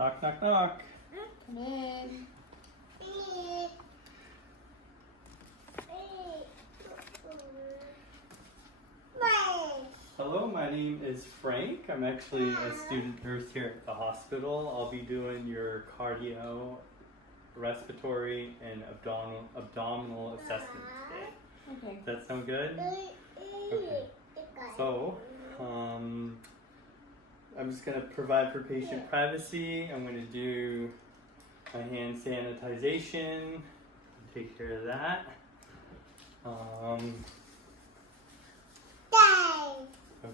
Knock, knock, knock. Come in. Hello, my name is Frank. I'm actually a student nurse here at the hospital. I'll be doing your cardio, respiratory, and abdominal assessment today. Okay. Does that sound good? Okay. So, I'm just going to provide for patient privacy. I'm going to do my hand sanitization. Take care of that.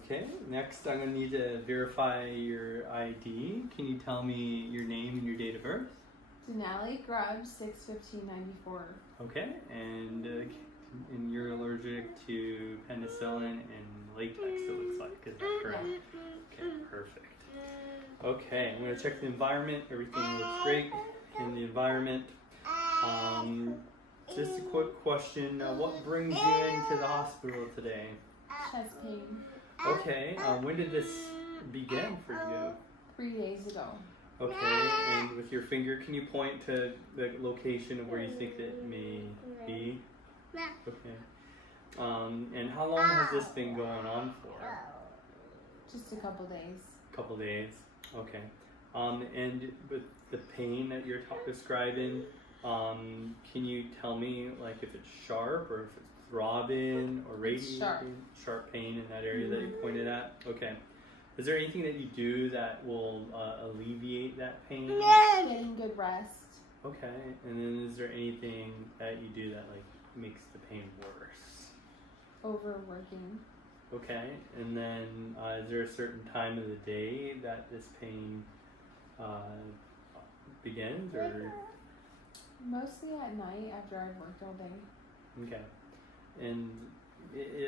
Okay, next I'm going to need to verify your ID. Can you tell me your name and your date of birth? Denali Grubb, 6/15/94. Okay, and you're allergic to penicillin and latex, it looks like. Is that correct? Okay, perfect. Okay, I'm going to check the environment. Everything looks great in the environment. Just a quick question. What brings you into the hospital today? Chest pain. Okay, when did this begin for you? 3 days ago. Okay, and with your finger, can you point to the location of where you think it may be? Okay. And how long has this been going on for? Just a couple days. Couple days. Okay. And with the pain that you're describing, can you tell me like if it's sharp or if it's throbbing or radiating? Sharp pain in that area that you pointed at? Okay. Is there anything that you do that will alleviate that pain? Getting good rest. Okay. And then is there anything that you do that like makes the pain worse? Overworking. Okay. And then is there a certain time of the day that this pain begins or? Mostly at night after I've worked all day. Okay. And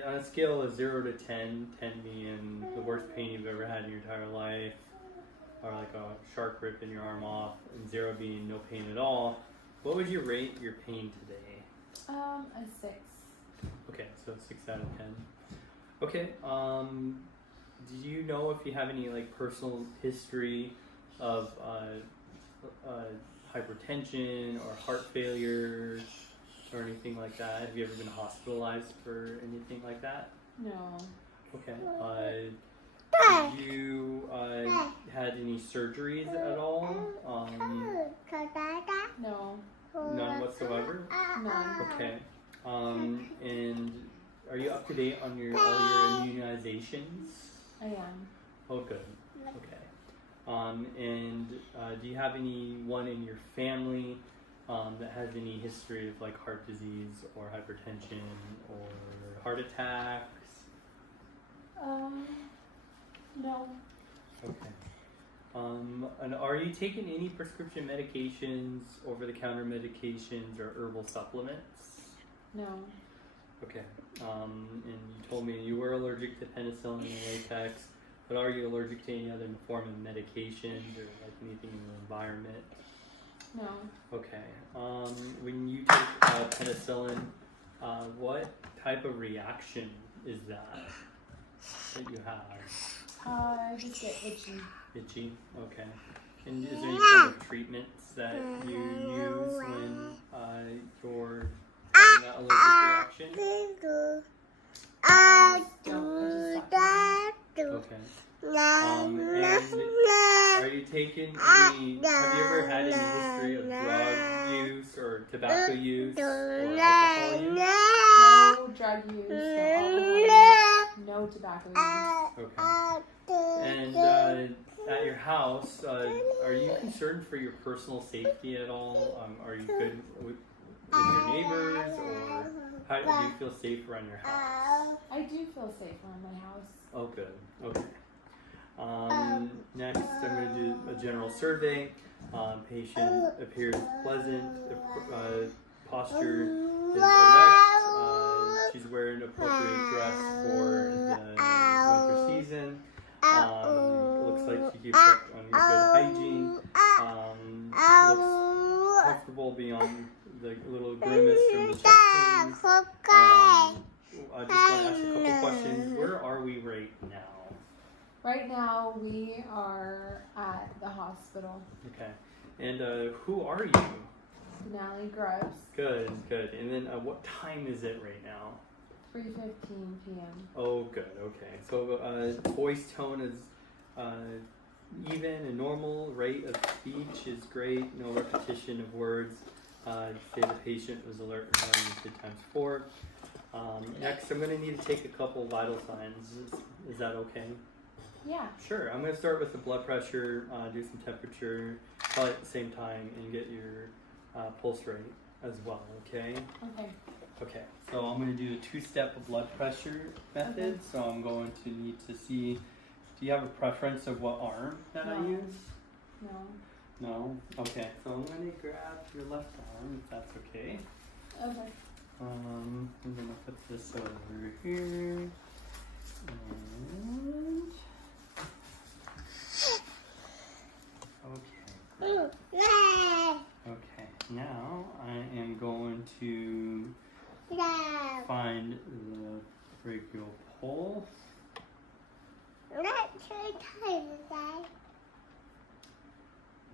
on a scale of 0 to 10, 10 being the worst pain you've ever had in your entire life, or like a shark ripping your arm off, and 0 being no pain at all, what would you rate your pain today? A 6. Okay, so 6 out of 10. Okay, do you know if you have any like personal history of hypertension or heart failure or anything like that? Have you ever been hospitalized for anything like that? No. Okay. Did you had any surgeries at all? No. None whatsoever? No. Okay. And are you up to date on all your immunizations? I am. Oh, good. Okay. And do you have anyone in your family that has any history of like heart disease or hypertension or heart attacks? No. Okay. And are you taking any prescription medications, over-the-counter medications, or herbal supplements? No. Okay. And you told me you were allergic to penicillin and latex, but are you allergic to any other form of medications or like anything in the environment? No. Okay. When you take penicillin, what type of reaction is that you have? I just get itchy. Itchy? Okay. And is there any kind of treatments that you use when you're having that allergic reaction? I just stop. Okay. And are you taking any, have you ever had any history of drug use or tobacco use or alcohol use? No drug use, no alcohol use, no tobacco use. Okay. And at your house, are you concerned for your personal safety at all? Are you good with your neighbors, or how do you feel safe around your house? I do feel safe around my house. Oh, good. Okay. Next, I'm going to do a general survey. Patient appears pleasant. Posture is erect. She's wearing appropriate dress for the winter season. Looks like she keeps up on good hygiene. Looks comfortable beyond the little grimace from the chest pain. I just want to ask a couple questions. Where are we right now? Right now we are at the hospital. Okay. And who are you? Denali Grubbs. Good, good. And then what time is it right now? 3:15 p.m. Oh, good. Okay. So voice tone is even and normal. Rate of speech is great. No repetition of words. Say the patient was alert and learning to times 4. Next, I'm going to need to take a couple vital signs. Is that okay? Yeah. Sure. I'm going to start with the blood pressure, do some temperature, probably at the same time, and get your pulse rate as well, okay? Okay. Okay, so I'm going to do a 2-step blood pressure method. Okay. So I'm going to need to see, do you have a preference of what arm that I No. use? No. No? Okay, so I'm going to grab your left arm, if that's okay. Okay. I'm going to put this over here. And... Okay. Okay, now I am going to find the brachial pulse.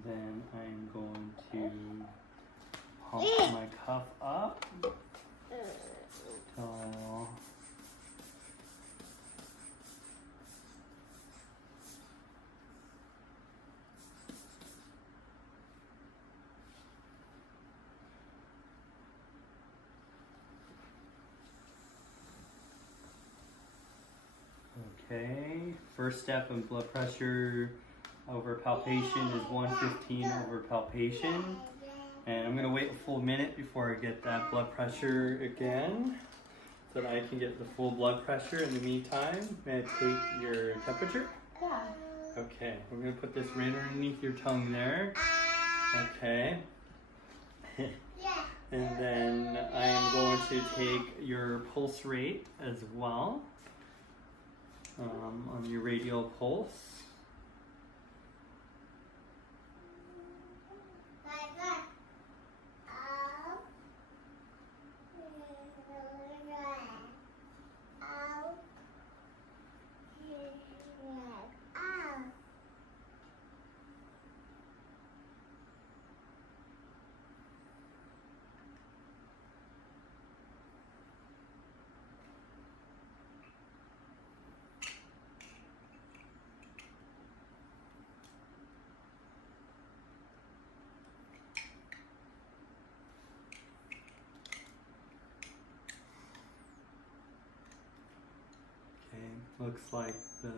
Then I'm going to pump my cuff up till okay. First step in blood pressure over palpation is 115 over palpation. And I'm going to wait a full minute before I get that blood pressure again so that I can get the full blood pressure. In the meantime, may I take your temperature? Yeah. Okay, we're going to put this right underneath your tongue there. Okay. And then I am going to take your pulse rate as well on your radial pulse. Looks like the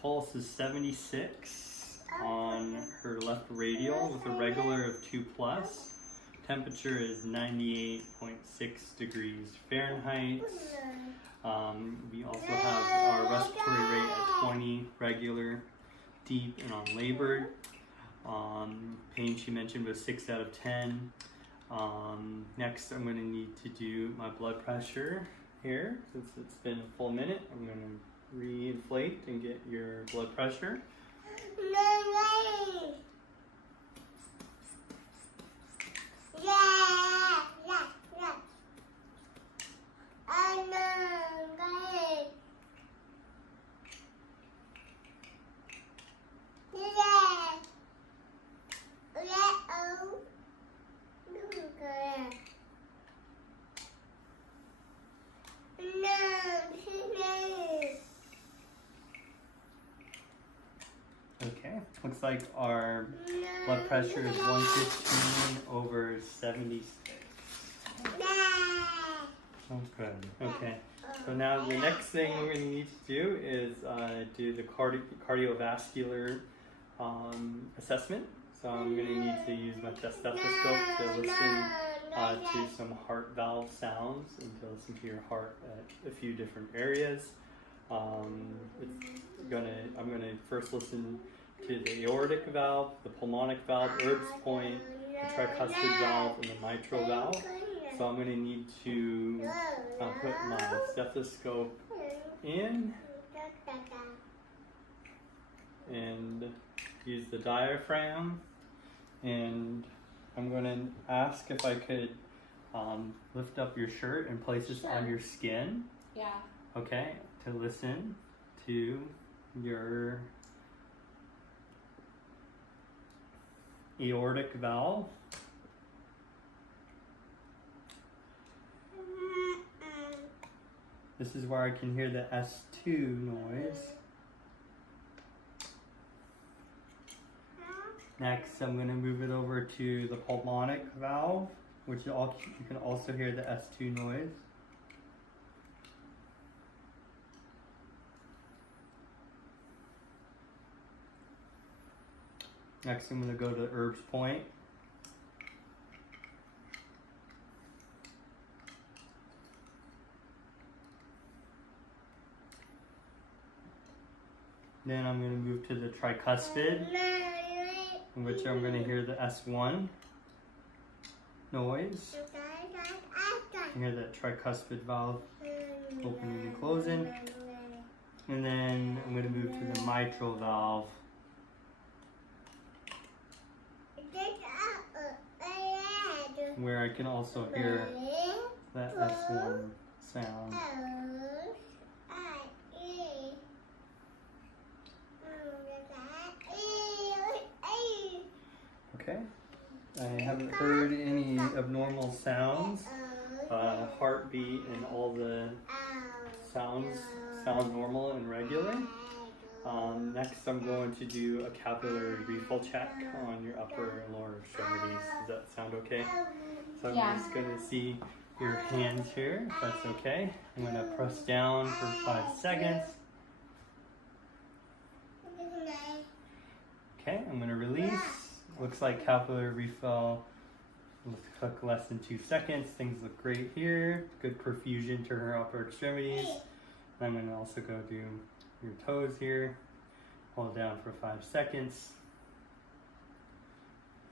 pulse is 76 on her left radial with a regular of 2+. Temperature is 98.6 degrees Fahrenheit. We also have our respiratory rate at 20, regular, deep, and on labored. Pain she mentioned was 6 out of 10. Next, I'm going to need to do my blood pressure. Here, since it's been a full minute, I'm going to re-inflate and get your blood pressure. Okay, looks like our blood pressure is 115 over 76. Oh, good. Okay, so now the next thing we're going to need to do is do the cardiovascular assessment. So I'm going to need to use my chest stethoscope to listen to some heart valve sounds and to listen to your heart at a few different areas. I'm going to first listen to the aortic valve, the pulmonic valve, Erb's point, the tricuspid valve, and the mitral valve. So I'm going to need to put my stethoscope in and use the diaphragm. And I'm going to ask if I could lift up your shirt and place this on your skin. Yeah. Okay, to listen to your aortic valve. This is where I can hear the S2 noise. Next, I'm going to move it over to the pulmonic valve, which you can also hear the S2 noise. Next, I'm going to go to Erb's point. Then I'm going to move to the tricuspid, in which I'm going to hear the S1 noise. You hear that tricuspid valve opening and closing. And then I'm going to move to the mitral valve. Where I can also hear that S1 sound. Okay, I haven't heard any abnormal sounds. Heartbeat and all the sounds sound normal and regular. Next, I'm going to do a capillary refill check on your upper and lower extremities. Does that sound okay? So I'm just going to see your hands here, if that's okay. I'm going to press down for 5 seconds. Okay, I'm going to release. Looks like capillary refill took less than 2 seconds. Things look great here. Good perfusion to her upper extremities. I'm going to also go do your toes here. Hold down for 5 seconds.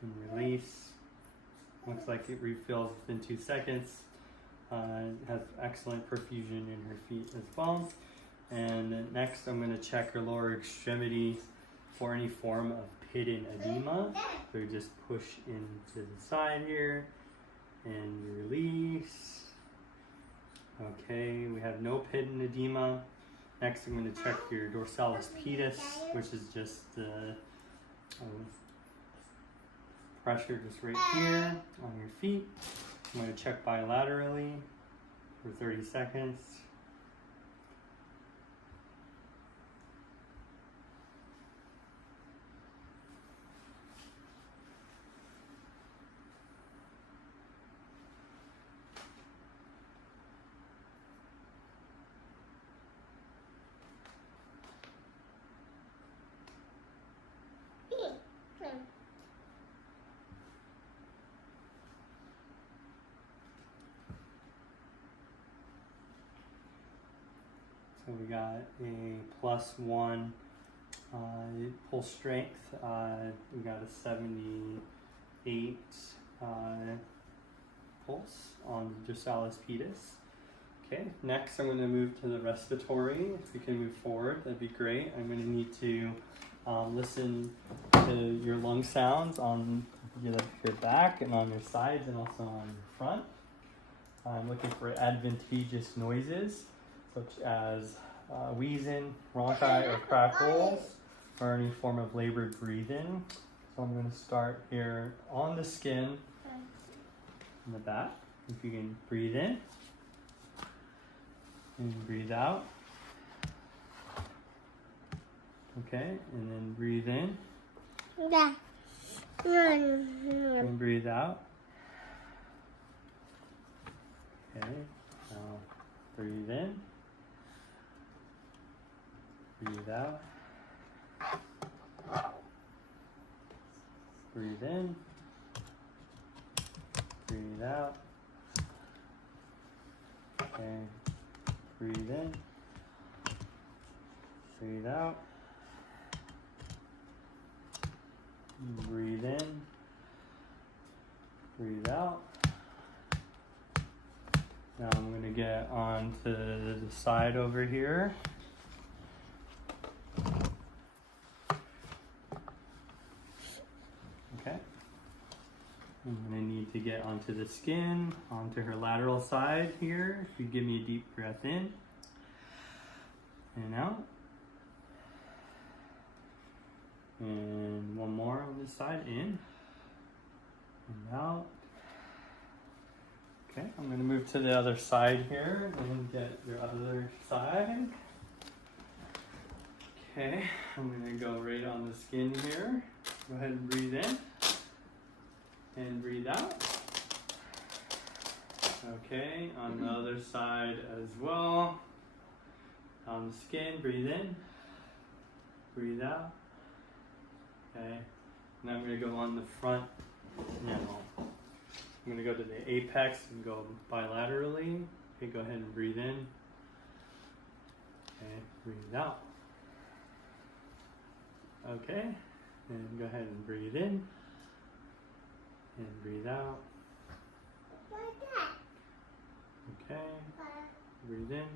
And release. Looks like it refills within 2 seconds. It has excellent perfusion in her feet as well. And then next I'm going to check her lower extremity for any form of hidden edema. So you just push into the side here and release. Okay, we have no hidden edema. Next, I'm going to check your dorsalis pedis, which is just the pressure just right here on your feet. I'm going to check bilaterally for 30 seconds. So we got a +1 pulse strength. We got a 78 pulse on the dorsalis pedis. Okay, next I'm going to move to the respiratory. If you can move forward, that'd be great. I'm going to need to listen to your lung sounds on your back and on your sides and also on your front. I'm looking for adventitious noises, such as wheezing, rhonchi or crackles, or any form of labored breathing. So I'm going to start here on the skin in the back. If you can breathe in and breathe out. Okay, and then breathe in and breathe out. Okay, now breathe in, breathe out, breathe in, breathe out. Okay, breathe in, breathe out, breathe in, breathe out. Now I'm going to get on to the side over here. Okay. I'm going to need to get onto the skin, onto her lateral side here. If you give me a deep breath in and out. this side, in and out. Okay, I'm going to move to the other side here and get your other side. Okay, I'm going to go right on the skin here. Go ahead and breathe in and breathe out. Okay, on the other side as well. On the skin, breathe in, breathe out. Okay, now I'm going to go on the front now. I'm going to go to the apex and go bilaterally. Okay, go ahead and breathe in. Okay, breathe out. Okay, and go ahead and breathe in and breathe out. Okay, breathe in.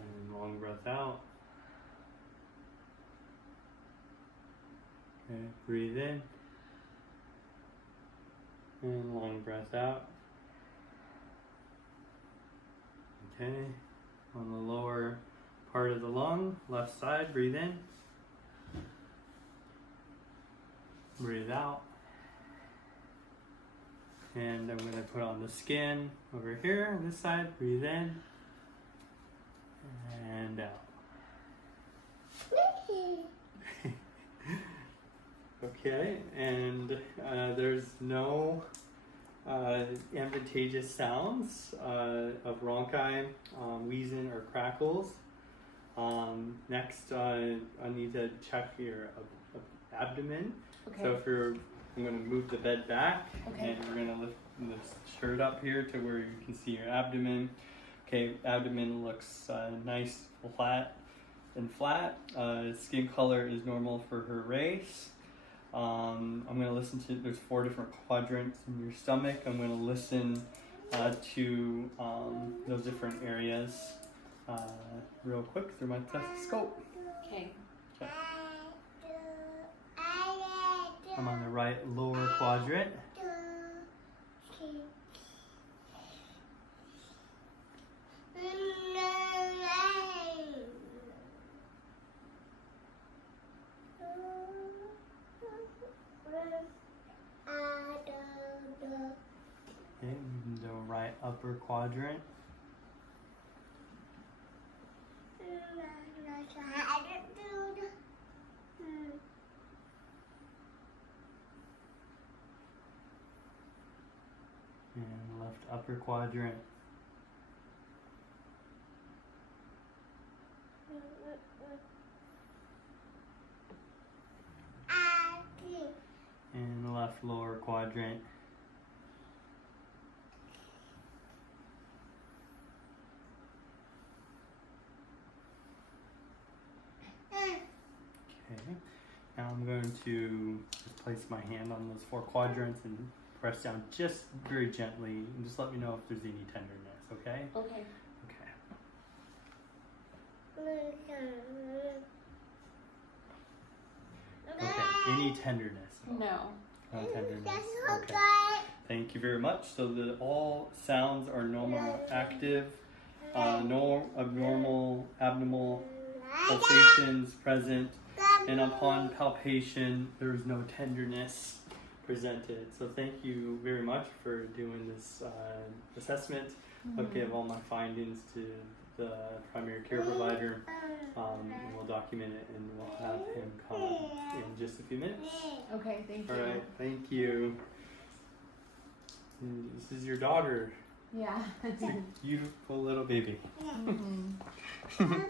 And long breath out. Okay, breathe in. And long breath out. Okay, on the lower part of the lung, left side, breathe in. Breathe out. And I'm going to put on the skin over here, this side, breathe in. And out. Okay, and there's no advantageous sounds of rhonchi, wheezing, or crackles. Next, I need to check your abdomen. Okay. So I'm going to move the bed back, Okay. and we're going to lift this shirt up here to where you can see your abdomen. Okay, abdomen looks nice, flat. Skin color is normal for her race. I'm going to listen to, there's 4 different quadrants in your stomach. I'm going to listen to those different areas real quick through my stethoscope. Okay. I'm on the right lower quadrant. Okay, the right upper quadrant. And left upper quadrant. And left lower quadrant. Okay, now I'm going to just place my hand on those 4 quadrants and press down just very gently, and just let me know if there's any tenderness, okay? Okay. Okay, any tenderness? No. No tenderness, okay. Thank you very much. So all sounds are normal, active, no abnormal abdominal pulsations present, and upon palpation, there is no tenderness presented. So thank you very much for doing this assessment. I'll give all my findings to the primary care provider, and we'll document it, and we'll have him come in just a few minutes. Okay, thank you. All right, thank you. And this is your daughter. Yeah. It's a beautiful little baby. Mm-hmm.